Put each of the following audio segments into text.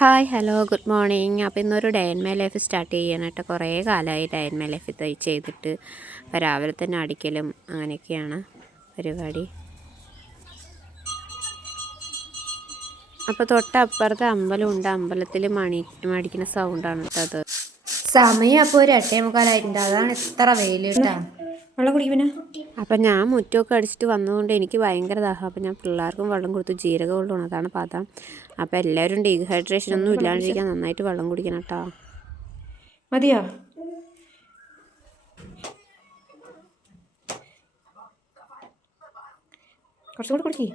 Hi hello good morning. അപ്പോൾ ഇന്നൊരു day in life start ചെയ്യണം കേട്ടോ. കുറേ കാലമായി ഡേ ഇൻ ലൈഫ് ഇത് ചെയ്തിട്ട്. അപ്പോൾ രാവിലെ തന്നെ അടിക്കലും അങ്ങനെയൊക്കെയാണ് പരിപാടി. അപ്പോൾ തൊട്ടപ്പുറത്തെ അമ്പലമുണ്ട് അമ്പലത്തിൽ മണി മടിക്കുന്ന സൗണ്ടാണ് കേട്ടോ അത്. സമയം അപ്പോൾ ഒരു എട്ടേ മുക്കാലായിട്ടുണ്ട്. അതാണ് ഇത്ര വെയിൽ കേട്ടാ. വെള്ളം കുടിക്കുന്നു അപ്പം ഞാൻ മുറ്റമൊക്കെ അടിച്ചിട്ട് വന്നതുകൊണ്ട് എനിക്ക് ഭയങ്കര ദാഹം. അപ്പം ഞാൻ പിള്ളേർക്കും വെള്ളം കൊടുത്തു. ജീരക വെള്ളമാണ് അതാണ് പാതം അപ്പോൾ എല്ലാവരും ഡീഹൈഡ്രേഷൻ ഒന്നും ഇല്ലാണ്ടിരിക്കാൻ നന്നായിട്ട് വെള്ളം കുടിക്കണം കേട്ടോ മതിയോ? കുറച്ചും കൂടി കുടിക്കേ.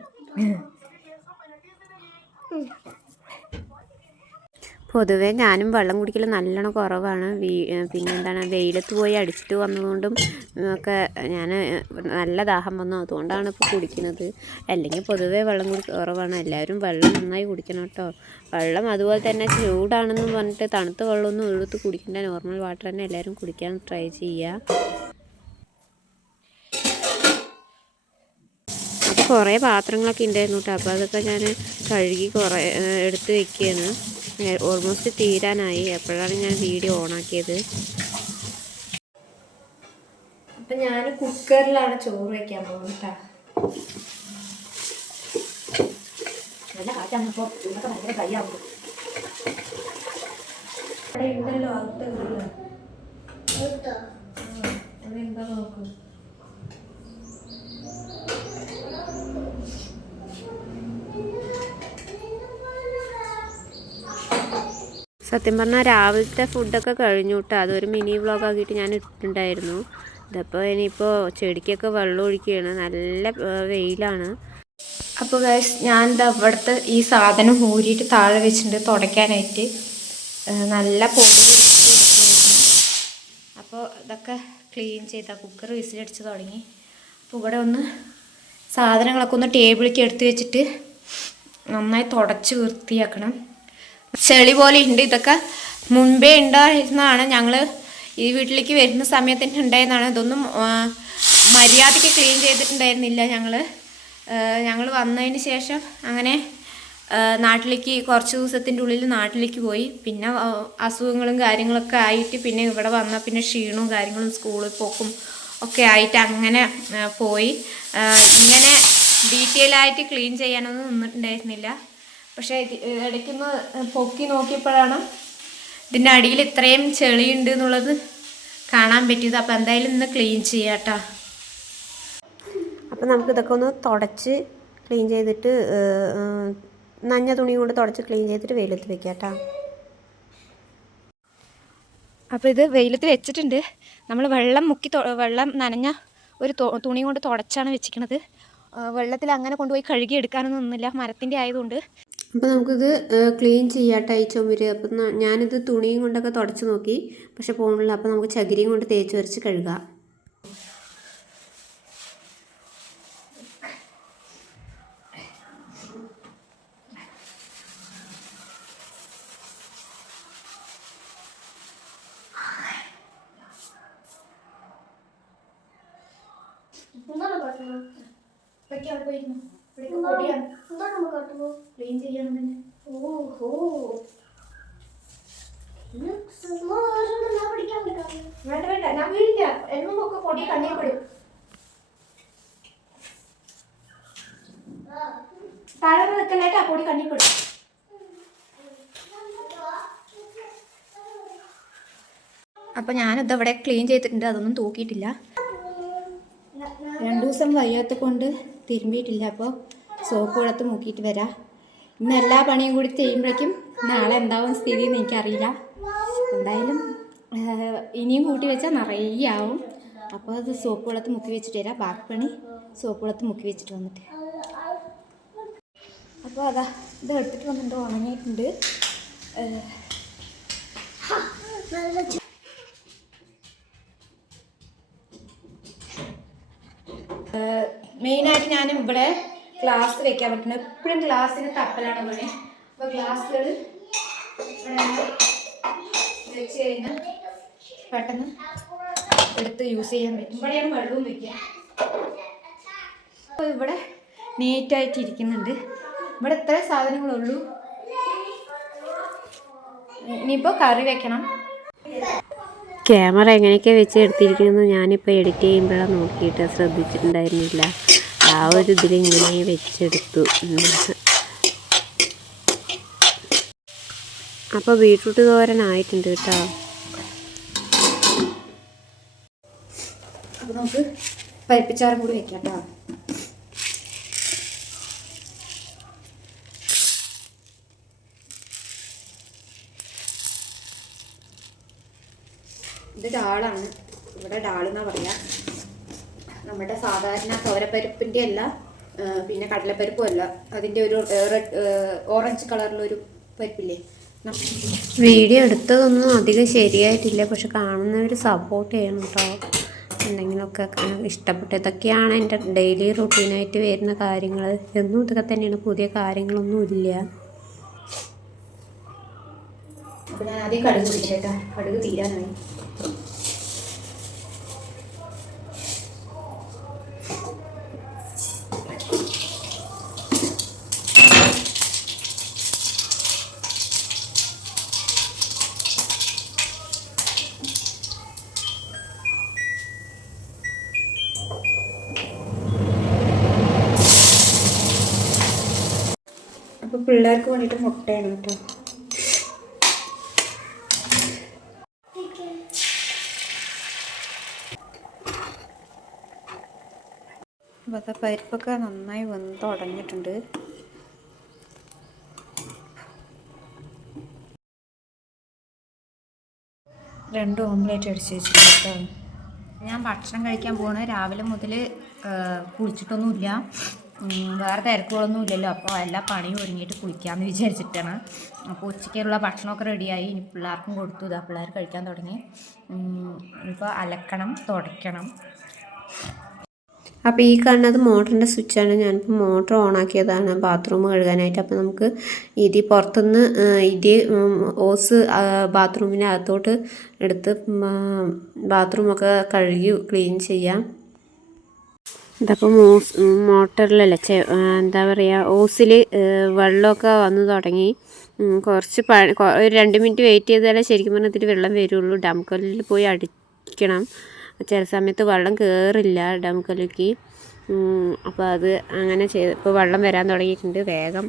പൊതുവേ ഞാനും വെള്ളം കുടിക്കൽ നല്ലോണം കുറവാണ്. വീ പിന്നെന്താണ് വെയിലത്ത് പോയി അടിച്ചിട്ട് വന്നതുകൊണ്ടും ഒക്കെ ഞാൻ നല്ല ദാഹം വന്നു. അതുകൊണ്ടാണ് ഇപ്പോൾ കുടിക്കുന്നത്. അല്ലെങ്കിൽ പൊതുവേ വെള്ളം കുടി കുറവാണ്. എല്ലാവരും വെള്ളം നന്നായി കുടിക്കണം കേട്ടോ വെള്ളം അതുപോലെ തന്നെ ചൂടാണെന്ന് പറഞ്ഞിട്ട് തണുത്ത വെള്ളമൊന്നും എടുത്ത് കുടിക്കേണ്ട. നോർമൽ വാട്ടർ തന്നെ എല്ലാവരും കുടിക്കാൻ ട്രൈ ചെയ്യുക കുറേ പാത്രങ്ങളൊക്കെ ഉണ്ടായിരുന്നു കേട്ടോ അപ്പോൾ അതൊക്കെ ഞാൻ കഴുകി കുറേ എടുത്ത് വെക്കുകയാണ് ഓൾമോസ്റ്റ് തീരാനായി. എപ്പോഴാണ് ഞാൻ വീഡിയോ ഓണാക്കിയത്? അപ്പം ഞാൻ കുക്കറിലാണ് ചോറ് വയ്ക്കാൻ പോകുന്നത് നല്ല ഭയങ്കര കൈയാവും അവിടെ ഉണ്ടല്ലോ അകത്ത് എന്താ നോക്കൂ. സത്യം പറഞ്ഞാൽ രാവിലത്തെ ഫുഡൊക്കെ കഴിഞ്ഞു കേട്ടോ അതൊരു മിനി വ്ളോഗ് ആക്കിയിട്ട് ഞാൻ ഇട്ടിട്ടുണ്ടായിരുന്നു. ഇതപ്പോൾ ഇനിയിപ്പോൾ ചെടിക്കൊക്കെ വെള്ളം ഒഴിക്കുകയാണ് നല്ല വെയിലാണ്. അപ്പോൾ ഗൈസ് ഞാൻ അവിടുത്തെ ഈ സാധനം ഊരിയിട്ട് താഴെ വെച്ചിട്ടുണ്ട് തുടയ്ക്കാനായിട്ട്. നല്ല അപ്പോൾ ഇതൊക്കെ ക്ലീൻ ചെയ്ത. കുക്കർ വിസിലടിച്ച് തുടങ്ങി. അപ്പോൾ ഇവിടെ ഒന്ന് സാധനങ്ങളൊക്കെ ഒന്ന് ടേബിളിലേക്ക് എടുത്ത് വെച്ചിട്ട് നന്നായി തുടച്ച് വൃത്തിയാക്കണം. ചെളി പോലെ ഉണ്ട്. ഇതൊക്കെ മുൻപേ ഉണ്ടായിരുന്നതാണ് ഞങ്ങൾ ഈ വീട്ടിലേക്ക് വരുന്ന സമയത്ത് തന്നെ ഉണ്ടായിരുന്നതാണ് ഇതൊന്നും മര്യാദയ്ക്ക് ക്ലീൻ ചെയ്തിട്ടുണ്ടായിരുന്നില്ല ഞങ്ങൾ ഞങ്ങൾ വന്നതിന് ശേഷം അങ്ങനെ നാട്ടിലേക്ക് കുറച്ച് ദിവസത്തിന്റെ ഉള്ളിൽ നാട്ടിലേക്ക് പോയി. പിന്നെ അസുഖങ്ങളും കാര്യങ്ങളൊക്കെ ആയിട്ട് പിന്നെ ഇവിടെ വന്ന പിന്നെ ക്ഷീണവും കാര്യങ്ങളും സ്കൂളിൽ പോക്കും ഒക്കെ ആയിട്ട് അങ്ങനെ പോയി. ഇങ്ങനെ ഡീറ്റെയിൽ ആയിട്ട് ക്ലീൻ ചെയ്യാനൊന്നും നിന്നിട്ടുണ്ടായിരുന്നില്ല. പക്ഷേ ഇടയ്ക്കൊന്ന് പൊക്കി നോക്കിയപ്പോഴാണ് ഇതിന്റെ അടിയിൽ ഇത്രയും ചെളിയുണ്ട് എന്നുള്ളത് കാണാൻ പറ്റിയത്. അപ്പോൾ എന്തായാലും ഇന്ന് ക്ലീൻ ചെയ്യാട്ടോ. കേട്ടോ അപ്പോൾ നമുക്ക് ഇതൊക്കെ ഒന്ന് തുടച്ച് ക്ലീൻ ചെയ്തിട്ട് നഞ്ഞ തുണി കൊണ്ട് തുടച്ച് ക്ലീൻ ചെയ്തിട്ട് വെയിലത്ത് വെക്കാം കേട്ടോ അപ്പോൾ ഇത് വെയിലത്ത് വെച്ചിട്ടുണ്ട്. നമ്മൾ വെള്ളം മുക്കി വെള്ളം നനഞ്ഞ ഒരു തുണി കൊണ്ട് തുടച്ചാണ് വെച്ചിരിക്കണത്. വെള്ളത്തിൽ അങ്ങനെ കൊണ്ടുപോയി കഴുകി എടുക്കാനൊന്നും ഒന്നുമില്ല മരത്തിന്റെ ആയതുകൊണ്ട്. അപ്പോൾ നമുക്കിത് ക്ലീൻ ചെയ്യാം ഈ ചുമര്. അപ്പം ഞാനിത് തുണിയും കൊണ്ടൊക്കെ തുടച്ച് നോക്കി. പക്ഷെ പോകണില്ല അപ്പോൾ നമുക്ക് ചകിരിയും കൊണ്ട് തേച്ച് വരച്ച് കഴുകാം. ക്ലീൻ ചെയ്യണം തന്നെ ഓഹോ വീടില്ല എന്നും ഒക്കെ പൊടി കണ്ണിൽ പെടും താഴെ നിൽക്കല്ലേട്ടാ പൊടി കണ്ണിൽ പെടും അപ്പം ഞാനിത് അവിടെ ക്ലീൻ ചെയ്തിട്ടുണ്ട് അതൊന്നും തൂക്കിയിട്ടില്ല. രണ്ടു ദിവസം വയ്യാത്ത കൊണ്ട് തിരുമ്പിയിട്ടില്ല അപ്പോൾ സോപ്പ് വെള്ളത്ത് മുക്കിയിട്ട് വരാ. ഇന്ന് എല്ലാ പണിയും കൂടി ചെയ്യുമ്പോഴേക്കും നാളെ എന്താവും സ്ഥിതി എന്ന് എനിക്കറിയില്ല. എന്തായാലും ഇനിയും കൂട്ടി വെച്ചാൽ നിറയെ ആവും. അപ്പോൾ അത് സോപ്പ് വെള്ളത്ത് മുക്കി വെച്ചിട്ട് തരാം ബാക്കി പണി സോപ്പ് വെള്ളത്ത് മുക്കി വെച്ചിട്ട് വന്നിട്ട്. അപ്പോൾ അതാ ഇത് എടുത്തിട്ട് വന്നിട്ട് ഉണങ്ങിയിട്ടുണ്ട്. മെയിനായിട്ട് ഞാൻ ഇവിടെ ഗ്ലാസ് വെക്കാൻ പറ്റുന്നത് എപ്പോഴും ഗ്ലാസ്സിന് തപ്പലാണ് പണി അപ്പോൾ ഗ്ലാസ്സുകൾ വെച്ച് കഴിഞ്ഞാൽ പെട്ടെന്ന് എടുത്ത് യൂസ് ചെയ്യാൻ പറ്റും. ഇവിടെയാണ് വെള്ളവും വെക്കുക അപ്പോൾ ഇവിടെ നീറ്റായിട്ട് ഇരിക്കുന്നുണ്ട്. ഇവിടെ ഇത്ര സാധനങ്ങളുള്ളൂ. ഇനിയിപ്പോൾ കറി വെക്കണം. ക്യാമറ എങ്ങനെയൊക്കെ വെച്ച് എടുത്തിരിക്കുന്നത് ഞാനിപ്പോൾ എഡിറ്റ് ചെയ്യുമ്പോഴാണ് നോക്കിയിട്ട് ശ്രദ്ധിച്ചിട്ടുണ്ടായിരുന്നില്ല. ആ ഒരു ഇതിൽ ഇങ്ങനെ വെച്ചെടുത്തു. അപ്പോൾ ബീട്രൂട്ട് തോരനായിട്ടുണ്ട് കേട്ടോ. അപ്പോൾ നമുക്ക് പരിപ്പിച്ചാറും കൂടി വെക്കാം കേട്ടോ ഇത് ഡാളാണ്. ഇവിടെ എന്നാ പറയാ. നമ്മുടെ സാധാരണ തോരപ്പരിപ്പിന്റെ അല്ല പിന്നെ കടലപ്പരിപ്പും അല്ല. അതിന്റെ ഒരു ഓറഞ്ച് കളറിലൊരു പരിപ്പില്ലേ? വീഡിയോ എടുത്തതൊന്നും അധികം ശരിയായിട്ടില്ല. പക്ഷെ കാണുന്നവർ സപ്പോർട്ട് ചെയ്യണം കേട്ടോ എന്തെങ്കിലുമൊക്കെ ഇഷ്ടപ്പെട്ട ഇതൊക്കെയാണ് എന്റെ ഡെയിലി റുട്ടീനായിട്ട് വരുന്ന കാര്യങ്ങൾ. എന്നും ഇതൊക്കെ തന്നെയാണ്. പുതിയ കാര്യങ്ങളൊന്നും ഇല്ല. ഞാൻ ആദ്യം കടുക് പിടിച്ചേട്ടാ. കടുക് തീരാനായി. അപ്പോൾ പിള്ളേർക്ക് വേണ്ടിയിട്ട് മുട്ടയാണ് കേട്ടോ. അപ്പോൾ പരിപ്പൊക്കെ നന്നായി വെന്ത് തുടങ്ങിയിട്ടുണ്ട്. രണ്ട് ഓംലേറ്റ് അടിച്ച് വെച്ചിട്ടുണ്ട് ഞാൻ ഭക്ഷണം കഴിക്കാൻ പോണ്. രാവിലെ മുതൽ കുളിച്ചിട്ടൊന്നുമില്ല. വേറെ തിരക്കുകളൊന്നും ഇല്ലല്ലോ. അപ്പോൾ എല്ലാ പണിയും ഒരുങ്ങിയിട്ട് കുളിക്കാമെന്ന് വിചാരിച്ചിട്ടാണ്. അപ്പോൾ ഉച്ചയ്ക്കുള്ള ഭക്ഷണമൊക്കെ റെഡിയായി. ഇനി പിള്ളേർക്കും കൊടുത്തു. ഇതാ പിള്ളേർ കഴിക്കാൻ തുടങ്ങി. ഇപ്പോൾ അലക്കണം തുടയ്ക്കണം. അപ്പോൾ ഈ കാണുന്നത് മോട്ടറിന്റെ സ്വിച്ചാണ്. ഞാനിപ്പോൾ മോട്ടർ ഓണാക്കിയതാണ്. ബാത്റൂം കഴുകാനായിട്ട്. അപ്പോൾ നമുക്ക് ഇതി പുറത്തുനിന്ന് ഇതി ഓസ് ബാത്റൂമിന്റെ അകത്തോട്ട് എടുത്ത് ബാത്റൂമൊക്കെ കഴുകി ക്ലീൻ ചെയ്യാം. ഇതപ്പോൾ മോസ് മോട്ടറിലല്ല ചെ എന്താ പറയുക ഓസിൽ വെള്ളമൊക്കെ വന്നു തുടങ്ങി. കുറച്ച് പ ഒരു രണ്ട് മിനിറ്റ് വെയിറ്റ് ചെയ്താലേ ശരിക്കും പറഞ്ഞാൽ ഇതിൽ വെള്ളം വരുള്ളൂ. ഡംകല്ലിൽ പോയി അടിക്കണം. ചില സമയത്ത് വെള്ളം കയറില്ല ഡംകല്ലിക്ക് അപ്പോൾ അത് അങ്ങനെ ചെയ്ത് ഇപ്പോൾ വെള്ളം വരാൻ തുടങ്ങിയിട്ടുണ്ട്. വേഗം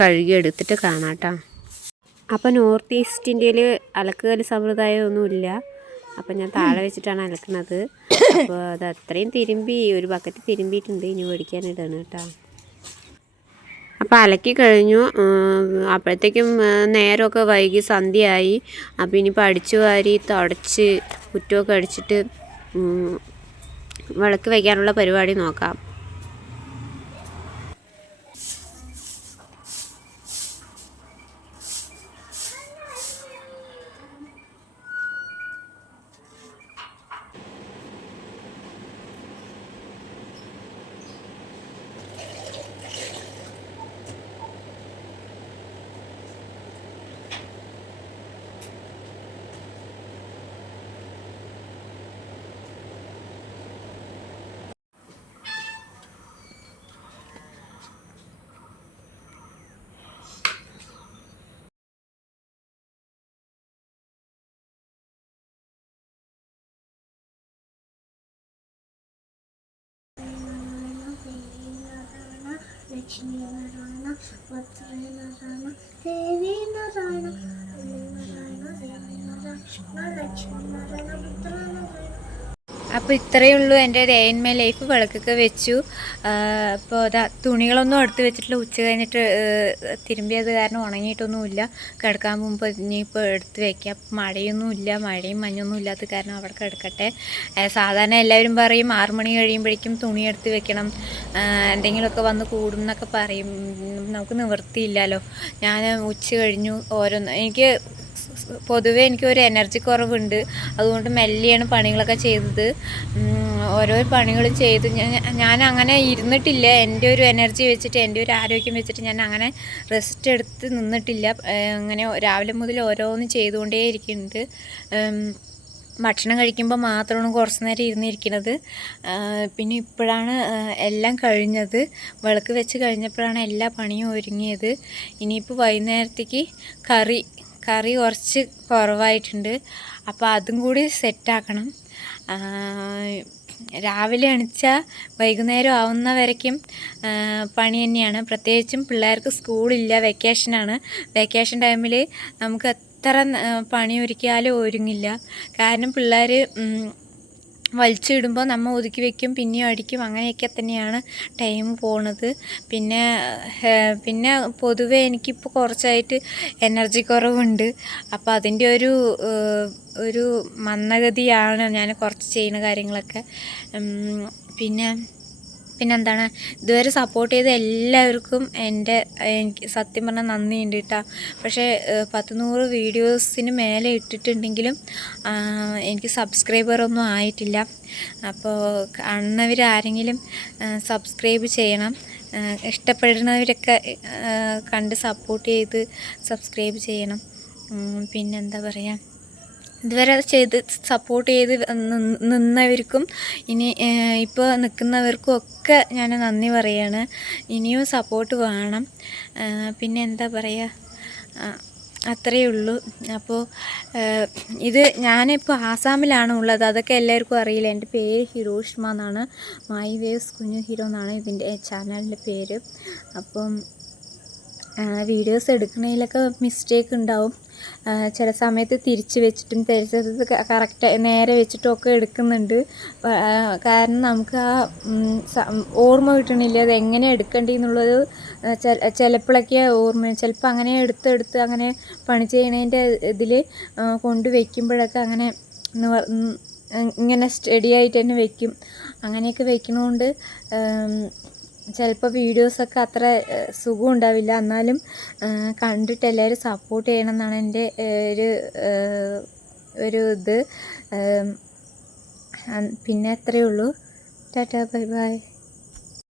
കഴുകിയെടുത്തിട്ട് കാണാം കേട്ടോ. അപ്പോൾ നോർത്ത് ഈസ്റ്റ് ഇന്ത്യയിൽ അലക്കുകൽ സമ്പ്രദായമൊന്നുമില്ല. അപ്പം ഞാൻ താഴെ വെച്ചിട്ടാണ് അലക്കുന്നത് അപ്പോൾ അത് അത്രയും തിരുമ്പി ഒരു ബക്കറ്റ് തിരുമ്പിയിട്ടുണ്ട്. ഇനി മേടിക്കാനിടാണ് കേട്ടോ. അപ്പോൾ അലക്കി കഴിഞ്ഞു. അപ്പോഴത്തേക്കും നേരമൊക്കെ വൈകി സന്ധ്യയായി. അപ്പോൾ ഇനിയിപ്പോൾ അടിച്ചു വാരി തുടച്ച് കുറ്റമൊക്കെ അടിച്ചിട്ട് വിളക്ക് വയ്ക്കാനുള്ള പരിപാടി നോക്കാം. లక్ష్మీ నారాయణ భద్రే నారాయణ దేవి నారాయణ నారాయణ దేవి నారాయణ లక్ష్మీ నారాయణ భద్ర నారాయణ അപ്പോൾ ഇത്രയേ ഉള്ളൂ എന്റെ ഡേ ഇൻ മൈ ലൈഫ് വിളക്കൊക്കെ വെച്ചു. അപ്പോൾ അതാ തുണികളൊന്നും എടുത്ത് വെച്ചിട്ടില്ല. ഉച്ച കഴിഞ്ഞിട്ട് തിരുമ്പിയത് കാരണം ഉണങ്ങിയിട്ടൊന്നുമില്ല. കിടക്കാൻ മുമ്പ് ഇനിയിപ്പോൾ എടുത്ത് വെക്കാം. മഴയൊന്നും ഇല്ല മഴയും മഞ്ഞൊന്നും ഇല്ലാത്ത കാരണം അവിടെ കിടക്കട്ടെ. സാധാരണ എല്ലാവരും പറയും ആറു മണി കഴിയുമ്പോഴേക്കും തുണി എടുത്ത് വെക്കണം. എന്തെങ്കിലുമൊക്കെ വന്ന് കൂടും എന്നൊക്കെ പറയും. നമുക്ക് നിവൃത്തിയില്ലല്ലോ. ഞാൻ ഉച്ച കഴിഞ്ഞു ഓരോന്ന്. എനിക്ക് പൊതുവേ എനിക്ക് ഒരു എനർജി കുറവുണ്ട്. അതുകൊണ്ട് മെല്ലെയാണ് പണികളൊക്കെ ചെയ്തത്. ഓരോ പണികൾ ചെയ്ത്. ഞാൻ അങ്ങനെ ഇരുന്നിട്ടില്ല. എന്റെ ഒരു എനർജി വെച്ചിട്ട് എന്റെ ഒരു ആരോഗ്യം വെച്ചിട്ട് ഞാൻ അങ്ങനെ റെസ്റ്റ് എടുത്ത് നിന്നിട്ടില്ല. അങ്ങനെ രാവിലെ മുതൽ ഓരോന്ന് ചെയ്തുകൊണ്ടേ ഇരിക്കുന്നുണ്ട്. ഭക്ഷണം കഴിക്കുമ്പോൾ മാത്രമാണ് കുറച്ച് നേരം ഇരുന്നിരിക്കുന്നത്. പിന്നെ ഇപ്പോഴാണ് എല്ലാം കഴിഞ്ഞത്. വിളക്ക് വെച്ച് കഴിഞ്ഞപ്പോഴാണ് എല്ലാ പണിയും ഒരുങ്ങിയത്. ഇനിയിപ്പോൾ വൈകുന്നേരത്തേക്ക് കറി കറി കുറച്ച് കുറവായിട്ടുണ്ട്. അപ്പോൾ അതും കൂടി സെറ്റാക്കണം. രാവിലെ അണിച്ചാൽ വൈകുന്നേരം ആവുന്ന വരയ്ക്കും പണി തന്നെയാണ്. പ്രത്യേകിച്ചും പിള്ളേർക്ക് സ്കൂളില്ല വെക്കേഷനാണ് വെക്കേഷൻ ടൈമിൽ നമുക്ക് എത്ര പണി ഒരുക്കിയാലും ഒരുങ്ങില്ല. കാരണം പിള്ളേർ വലിച്ചിടുമ്പോൾ നമ്മൾ ഒതുക്കി വെക്കും പിന്നെയും അടിക്കും. അങ്ങനെയൊക്കെ തന്നെയാണ് ടൈം പോണത്. പിന്നെ പിന്നെ പൊതുവേ എനിക്കിപ്പോൾ കുറച്ചായിട്ട് എനർജി കുറവുണ്ട്. അപ്പോൾ അതിന്റെ ഒരു ഒരു മന്ദഗതിയാണ് ഞാൻ കുറച്ച് ചെയ്യുന്ന കാര്യങ്ങളൊക്കെ. പിന്നെ പിന്നെന്താണ് ഇതുവരെ സപ്പോർട്ട് ചെയ്ത എല്ലാവർക്കും എന്റെ എനിക്ക് സത്യം പറഞ്ഞാൽ നന്ദിയുണ്ട് കേട്ടോ പക്ഷേ പത്ത് നൂറ് വീഡിയോസിന് മേലെ ഇട്ടിട്ടുണ്ടെങ്കിലും എനിക്ക് സബ്സ്ക്രൈബറൊന്നും ആയിട്ടില്ല. അപ്പോൾ കാണുന്നവർ ആരെങ്കിലും സബ്സ്ക്രൈബ് ചെയ്യണം. ഇഷ്ടപ്പെടുന്നവരൊക്കെ കണ്ട് സപ്പോർട്ട് ചെയ്ത് സബ്സ്ക്രൈബ് ചെയ്യണം. പിന്നെന്താ പറയുക ഇതുവരെ ചെയ്ത് സപ്പോർട്ട് ചെയ്ത് നിന്ന് നിന്നവർക്കും ഇനി ഇപ്പോൾ നിൽക്കുന്നവർക്കും ഒക്കെ ഞാൻ നന്ദി പറയാണ്. ഇനിയും സപ്പോർട്ട് വേണം. പിന്നെ എന്താ പറയുക അത്രയേ ഉള്ളൂ. അപ്പോൾ ഇത് ഞാനിപ്പോൾ ആസാമിലാണ് ഉള്ളത്. അതൊക്കെ എല്ലാവർക്കും അറിയില്ല? എന്റെ പേര് ഹിരോഷ്മ എന്നാണ്. മൈ വേവ്സ് കുഞ്ഞു ഹീറോ എന്നാണ് ഇതിന്റെ ചാനലിന്റെ പേര്. അപ്പം വീഡിയോസ് എടുക്കുന്നതിലൊക്കെ മിസ്റ്റേക്ക് ഉണ്ടാവും. ചില സമയത്ത് തിരിച്ച് വെച്ചിട്ടും തിരിച്ചത് കറക്റ്റ് നേരെ വെച്ചിട്ടും ഒക്കെ എടുക്കുന്നുണ്ട് കാരണം നമുക്ക് ആ ഓർമ്മ കിട്ടണില്ല അത് എങ്ങനെ എടുക്കേണ്ടി എന്നുള്ളത്. ചിലപ്പോഴൊക്കെ ഓർമ്മ ചിലപ്പോൾ അങ്ങനെ എടുത്ത് എടുത്ത് അങ്ങനെ പണി ചെയ്യണതിന്റെ ഇതിൽ കൊണ്ട് വയ്ക്കുമ്പോഴൊക്കെ അങ്ങനെ ഇങ്ങനെ സ്റ്റഡി ആയിട്ട് തന്നെ വയ്ക്കും അങ്ങനെയൊക്കെ വെക്കണോണ്ട് ചിലപ്പോൾ വീഡിയോസൊക്കെ അത്ര സുഖം ഉണ്ടാവില്ല എന്നാലും കണ്ടിട്ട് എല്ലാവരും സപ്പോർട്ട് ചെയ്യണം എന്നാണ് എന്റെ ഒരു ഒരു ഇത്. പിന്നെ അത്രയേ ഉള്ളൂ. Tata bye bye.